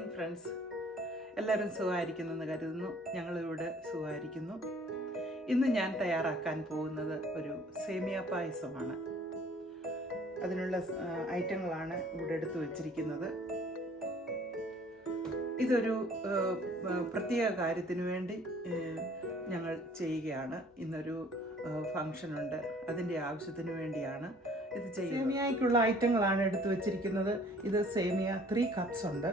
Morning friends, എല്ലാവരും സുഖമായിരിക്കുന്നെന്ന് കരുതുന്നു. ഞങ്ങളിവിടെ സുഖമായിരിക്കുന്നു. ഇന്ന് ഞാൻ തയ്യാറാക്കാൻ പോകുന്നത് ഒരു സേമിയ പായസമാണ്. അതിനുള്ള ഐറ്റങ്ങളാണ് ഇവിടെ എടുത്തു വച്ചിരിക്കുന്നത്. ഇതൊരു പ്രത്യേക കാര്യത്തിന് വേണ്ടി ഞങ്ങൾ ചെയ്യുകയാണ്. ഇന്നൊരു ഫങ്ഷനുണ്ട്, അതിൻ്റെ ആവശ്യത്തിന് വേണ്ടിയാണ് ഇത് ചെയ്യുന്നത്. സേമിയയ്ക്കുള്ള ഐറ്റങ്ങളാണ് എടുത്തു വച്ചിരിക്കുന്നത്. ഇത് സേമിയ 3 കപ്സ് ഉണ്ട്.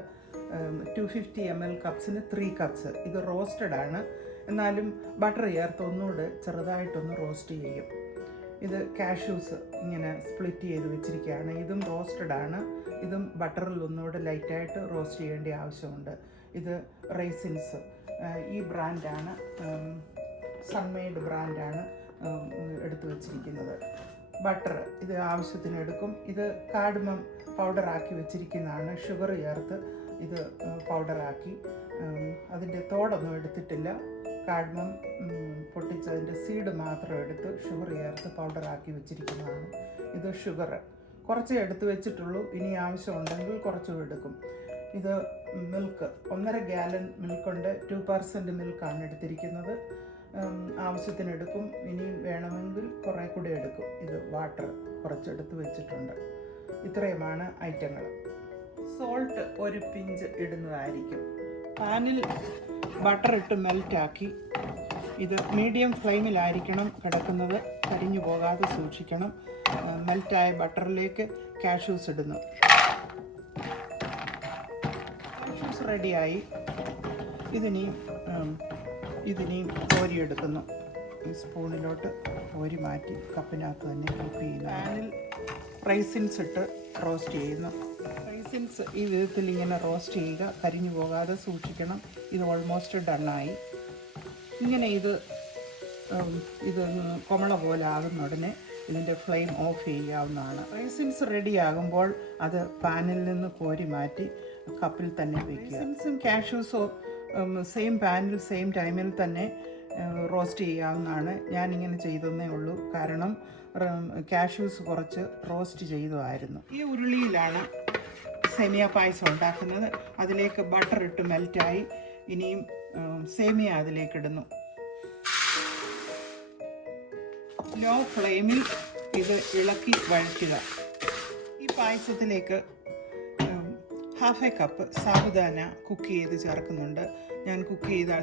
250 ml കപ്സിന് 3 കപ്സ്. ഇത് റോസ്റ്റഡ് ആണ്, എന്നാലും ബട്ടർ ചേർത്ത് ഒന്നുകൂടെ ചെറുതായിട്ടൊന്ന് റോസ്റ്റ് ചെയ്യും. ഇത് കാഷ്യൂസ് ഇങ്ങനെ സ്പ്ലിറ്റ് ചെയ്ത് വെച്ചിരിക്കുകയാണ്. ഇതും റോസ്റ്റഡ് ആണ്. ഇതും ബട്ടറിൽ ഒന്നുകൂടെ ലൈറ്റായിട്ട് റോസ്റ്റ് ചെയ്യേണ്ട ആവശ്യമുണ്ട്. ഇത് റൈസിൻസ്, ഈ ബ്രാൻഡാണ്, സൺമെയ്ഡ് ബ്രാൻഡാണ് എടുത്തു വച്ചിരിക്കുന്നത്. ബട്ടർ ഇത് ആവശ്യത്തിന് എടുക്കും. ഇത് കാർഡമം പൗഡറാക്കി വെച്ചിരിക്കുന്നതാണ്. ഷുഗർ ചേർത്ത് ഇത് പൗഡറാക്കി, അതിൻ്റെ തോടൊന്നും എടുത്തിട്ടില്ല. കാർഡമം പൊട്ടിച്ചതിൻ്റെ സീഡ് മാത്രം എടുത്ത് ഷുഗർ ചേർത്ത് പൗഡറാക്കി വെച്ചിരിക്കുന്നതാണ്. ഇത് ഷുഗർ കുറച്ച് എടുത്ത് വെച്ചിട്ടുള്ളൂ, ഇനി ആവശ്യമുണ്ടെങ്കിൽ കുറച്ചും എടുക്കും. ഇത് മിൽക്ക്, 1.5 ഗാലൻ മിൽക്കുണ്ട്. 2% മിൽക്കാണ് എടുത്തിരിക്കുന്നത്. ആവശ്യത്തിന് എടുക്കും, ഇനിയും വേണമെങ്കിൽ കുറേ കൂടെ എടുക്കും. ഇത് വാട്ടർ കുറച്ചെടുത്ത് വെച്ചിട്ടുണ്ട്. ഇത്രയുമാണ് ഐറ്റങ്ങൾ. സോൾട്ട് ഒരു പിഞ്ച് ഇടുന്നതായിരിക്കും. പാനിൽ ബട്ടർ ഇട്ട് മെൽറ്റാക്കി, ഇത് മീഡിയം ഫ്ലെയിമിലായിരിക്കണം കിടക്കുന്നത്, കരിഞ്ഞു പോകാതെ സൂക്ഷിക്കണം. മെൽറ്റായ ബട്ടറിലേക്ക് കാഷ്യൂസ് ഇടുന്നു. കാഷ്യൂസ് റെഡിയായി. ഇതിനെയും കോരിയെടുക്കുന്നു. ഈ സ്പൂണിലോട്ട് കോരി മാറ്റി കപ്പിനകത്ത് തന്നെ കുക്ക് ചെയ്യുന്നു. പാനിൽ റൈസിൻസ് ഇട്ട് റോസ്റ്റ് ചെയ്യുന്നു. റൈസിൻസ് ഈ വിധത്തിൽ ഇങ്ങനെ റോസ്റ്റ് ചെയ്യുക, കരിഞ്ഞു പോകാതെ സൂക്ഷിക്കണം. ഇത് ഓൾമോസ്റ്റ് ഡണ്ണായി. ഇങ്ങനെ ഇത് കൊമള പോലെ ആകുന്ന ഉടനെ ഇതിൻ്റെ ഫ്ലെയിം ഓഫ് ചെയ്യാവുന്നതാണ്. റൈസിൻസ് റെഡിയാകുമ്പോൾ അത് പാനിൽ നിന്ന് കോരി മാറ്റി കപ്പിൽ തന്നെ വയ്ക്കുക. റൈസിൻസും കാഷ്യൂസും സെയിം പാനിൽ സെയിം ടൈമിൽ തന്നെ റോസ്റ്റ് ചെയ്യാവുന്നതാണ്. ഞാനിങ്ങനെ ചെയ്തതേ ഉള്ളൂ, കാരണം കാഷ്യൂസ് കുറച്ച് റോസ്റ്റ് ചെയ്തതായിരുന്നു. ഈ ഉരുളിയിലാണ് സേമിയ പായസം ഉണ്ടാക്കുന്നത്. അതിലേക്ക് ബട്ടർ ഇട്ട് മെൽറ്റായി. ഇനിയും സേമിയ അതിലേക്കിടുന്നു. ലോ ഫ്ലെയിമിൽ ഇത് ഇളക്കി വഴറ്റുക. ഈ പായസത്തിലേക്ക് 1/2 കപ്പ് സാബുദാന കുക്ക് ചെയ്ത് ചേർക്കുന്നുണ്ട്. ഞാൻ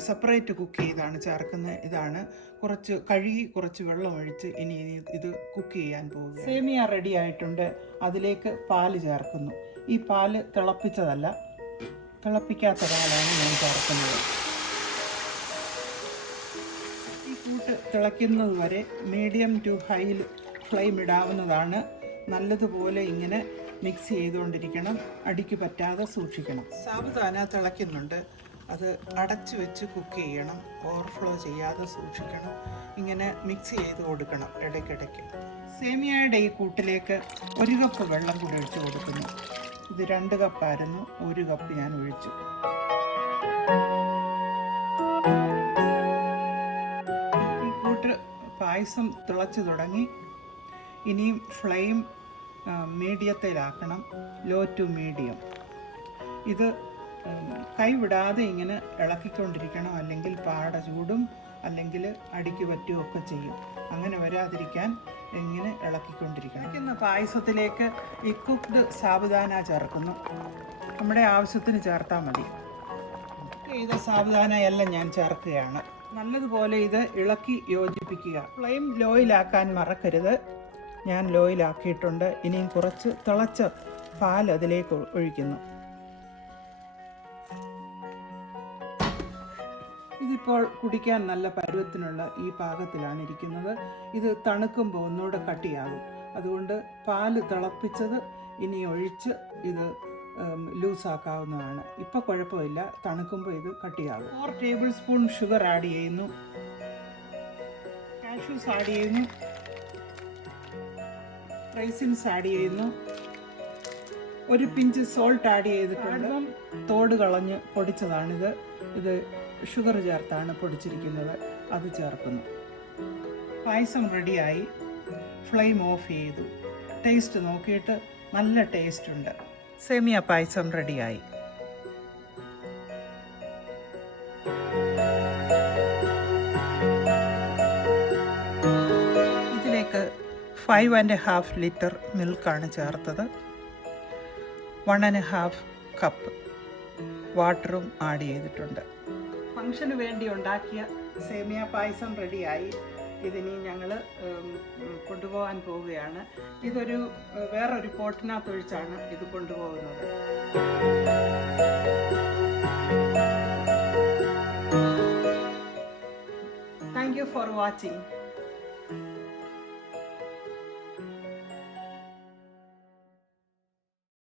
സെപ്പറേറ്റ് കുക്ക് ചെയ്താണ് ചേർക്കുന്നത്. ഇതാണ് കുറച്ച് കഴുകി കുറച്ച് വെള്ളം ഒഴിച്ച് ഇനി ഇത് കുക്ക് ചെയ്യാൻ പോകുക. സേമിയ റെഡി ആയിട്ടുണ്ട്. അതിലേക്ക് പാല് ചേർക്കുന്നു. ഈ പാല് തിളപ്പിച്ചതല്ല, തിളപ്പിക്കാത്ത പാലാണ് ഞാൻ ചേർക്കുന്നത്. ഈ കൂട്ട് തിളയ്ക്കുന്നത് വരെ മീഡിയം ടു ഹൈയിൽ ഫ്ലെയിം ഇടാവുന്നതാണ്. നല്ലതുപോലെ ഇങ്ങനെ മിക്സ് ചെയ്തുകൊണ്ടിരിക്കണം, അടിക്ക് പറ്റാതെ സൂക്ഷിക്കണം. സാബുദാന തിളയ്ക്കുന്നുണ്ട്, അത് അടച്ചു വെച്ച് കുക്ക് ചെയ്യണം, ഓവർഫ്ലോ ചെയ്യാതെ സൂക്ഷിക്കണം. ഇങ്ങനെ മിക്സ് ചെയ്ത് കൊടുക്കണം ഇടയ്ക്കിടയ്ക്ക്. സേമിയയുടെ ഈ കൂട്ടിലേക്ക് 1 കപ്പ് വെള്ളം കൂടി ഒഴിച്ച് കൊടുക്കുന്നു. ഇത് 2 കപ്പായിരുന്നു, 1 കപ്പ് ഞാൻ ഒഴിച്ചു. ഈ കൂട്ട് പായസം തിളച്ചു തുടങ്ങി. ഇനിയും ഫ്ലെയിം മീഡിയത്തിലാക്കണം, ലോ ടു മീഡിയം. ഇത് കൈവിടാതെ ഇങ്ങനെ ഇളക്കിക്കൊണ്ടിരിക്കണം, അല്ലെങ്കിൽ പാട ചൂടും അല്ലെങ്കിൽ അടിക്ക് പറ്റുകയൊക്കെ ചെയ്യും. അങ്ങനെ വരാതിരിക്കാൻ ഇങ്ങനെ ഇളക്കിക്കൊണ്ടിരിക്കണം. ഇരിക്കുന്ന പായസത്തിലേക്ക് ഈ കുക്ക്ഡ് സാബുദാന ചേർക്കുന്നു. നമ്മുടെ ആവശ്യത്തിന് ചേർത്താൽ മതി. ഇത് സാബുദാന എല്ലാം ഞാൻ ചേർക്കുകയാണ്. നല്ലതുപോലെ ഇത് ഇളക്കി യോജിപ്പിക്കുക. ഫ്ലെയിം ലോയിലാക്കാൻ മറക്കരുത്. ഞാൻ ലോയിലാക്കിയിട്ടുണ്ട്. ഇനിയും കുറച്ച് തിളച്ച പാൽ അതിലേക്ക് ഒഴിക്കുന്നു. ഇതിപ്പോൾ കുടിക്കാൻ നല്ല പരുവത്തിനുള്ള ഈ പാകത്തിലാണ് ഇരിക്കുന്നത്. ഇത് തണുക്കുമ്പോൾ ഒന്നുകൂടെ കട്ടിയാകും. അതുകൊണ്ട് പാല് തിളപ്പിച്ചത് ഇനി ഒഴിച്ച് ഇത് ലൂസാക്കാവുന്നതാണ്. ഇപ്പോൾ കുഴപ്പമില്ല, തണുക്കുമ്പോൾ ഇത് കട്ടിയാകും. 4 ടേബിൾ സ്പൂൺ ഷുഗർ ആഡ് ചെയ്യുന്നു. കാഷ്യൂസ് ആഡ് ചെയ്യുന്നു. റൈസിൻസ് ആഡ് ചെയ്യുന്നു. 1 പിഞ്ച് സോൾട്ട് ആഡ് ചെയ്തിട്ടുണ്ട്. തോട് കളഞ്ഞ് പൊടിച്ചതാണിത്. ഇത് ഷുഗർ ചേർത്താണ് പൊടിച്ചിരിക്കുന്നത്. അത് ചേർക്കുന്നു. പായസം റെഡിയായി. ഫ്ലെയിം ഓഫ് ചെയ്തു. ടേസ്റ്റ് നോക്കിയിട്ട് നല്ല ടേസ്റ്റ് ഉണ്ട്. സേമിയ പായസം റെഡിയായി. 5.5 ലിറ്റർ മിൽക്കാണ് ചേർത്തത്. 1.5 കപ്പ് വാട്ടറും ആഡ് ചെയ്തിട്ടുണ്ട്. ഫംഗ്ഷന് വേണ്ടി ഉണ്ടാക്കിയ സേമിയ പായസം റെഡിയായി. ഇതിനി ഞങ്ങൾ കൊണ്ടുപോകാൻ പോവുകയാണ്. ഇതൊരു വേറൊരു പോട്ടിനകത്തൊഴിച്ചാണ് ഇത് കൊണ്ടുപോകുന്നത്. Thank you for watching.